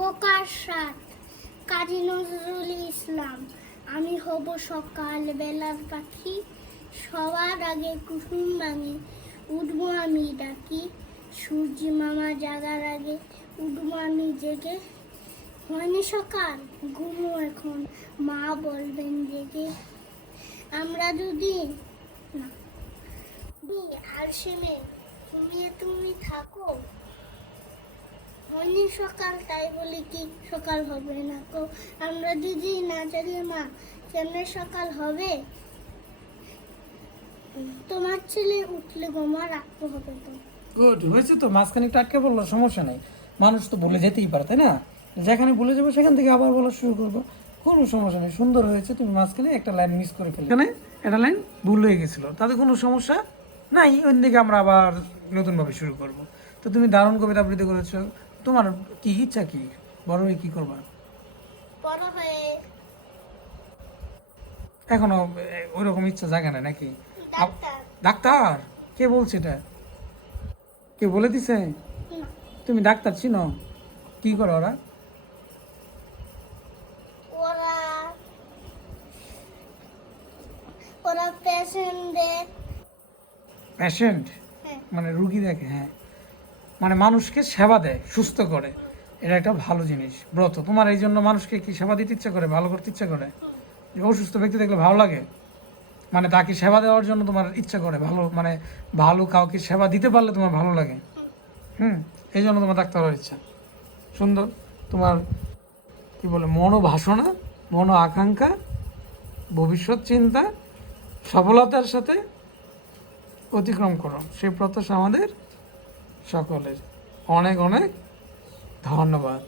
খোকার সাথ কাজী নজরুল ইসলাম। আমি হব সকাল বেলার পাখি, সবার আগে কুসুম ভাঙে উঠবো আমি ডাকি। সূর্য মামা জাগার আগে উঠবো আমি জেগে। হয়নি সকাল ঘুমো এখন, মা বলবেন জেগে। আমরা যদি না আর সেমে ঘুমিয়ে তুমি থাকো, হয়নি সকাল তাই বলি কি সকাল হবে না কো। আমরা যদি না জানি মা কেমনে সকাল হবে, তোমার ছেলে উঠলে গোমা রাখতে হবে তো। গুড হয়েছে তো, মাঝখানে একটু আটকে বললো, সমস্যা নেই, মানুষ তো বলে যেতেই পারে তাই না? যেখানে বলে যাবো সেখান থেকে আবার বলা শুরু করবো, কোনো সমস্যা নেই। সুন্দর হয়েছে, তুমি মাঝখানে একটা লাইন মিস করে ফেলে, এখানে একটা লাইন ভুল হয়ে গেছিলো, তাতে কোনো সমস্যা নাই। ওইদিকে আমরা আবার নতুনভাবে শুরু করব। তো তুমি দারুণ কবিতা আবৃত্তি করেছো। তোমার কি ইচ্ছা, কি বড় হয়ে কি করবা? বড় হয়ে এখনো ওইরকম ইচ্ছা জাগে না নাকি? ডাক্তার। ডাক্তার? কে বলছে এটা? কে বলে দিছে? না, তুমি ডাক্তার চিনো? কি করো ওরা? ওরা ওরা পেশেন্টদের পেশেন্ট হ্যাঁ মানে রুগী দেখে, হ্যাঁ, মানে মানুষকে সেবা দেয়, সুস্থ করে। এটা একটা ভালো জিনিস, ব্রত। তোমার এই জন্য মানুষকে কি সেবা দিতে ইচ্ছা করে, ভালো করতে ইচ্ছা করে? যে অসুস্থ ব্যক্তি দেখলে ভালো লাগে, মানে তাকে সেবা দেওয়ার জন্য তোমার ইচ্ছা করে, ভালো মানে ভালো কাউকে সেবা দিতে পারলে তোমার ভালো লাগে। এই জন্য তোমার ডাক্তার হওয়ার ইচ্ছা। সুন্দর। তোমার কি বলে মনোবাসনা, মনো আকাঙ্ক্ষা, ভবিষ্যৎ চিন্তা সফলতার সাথে অতিক্রম করো, সেই প্রত্যাশা আমাদের সকলের। অনেক অনেক ধন্যবাদ।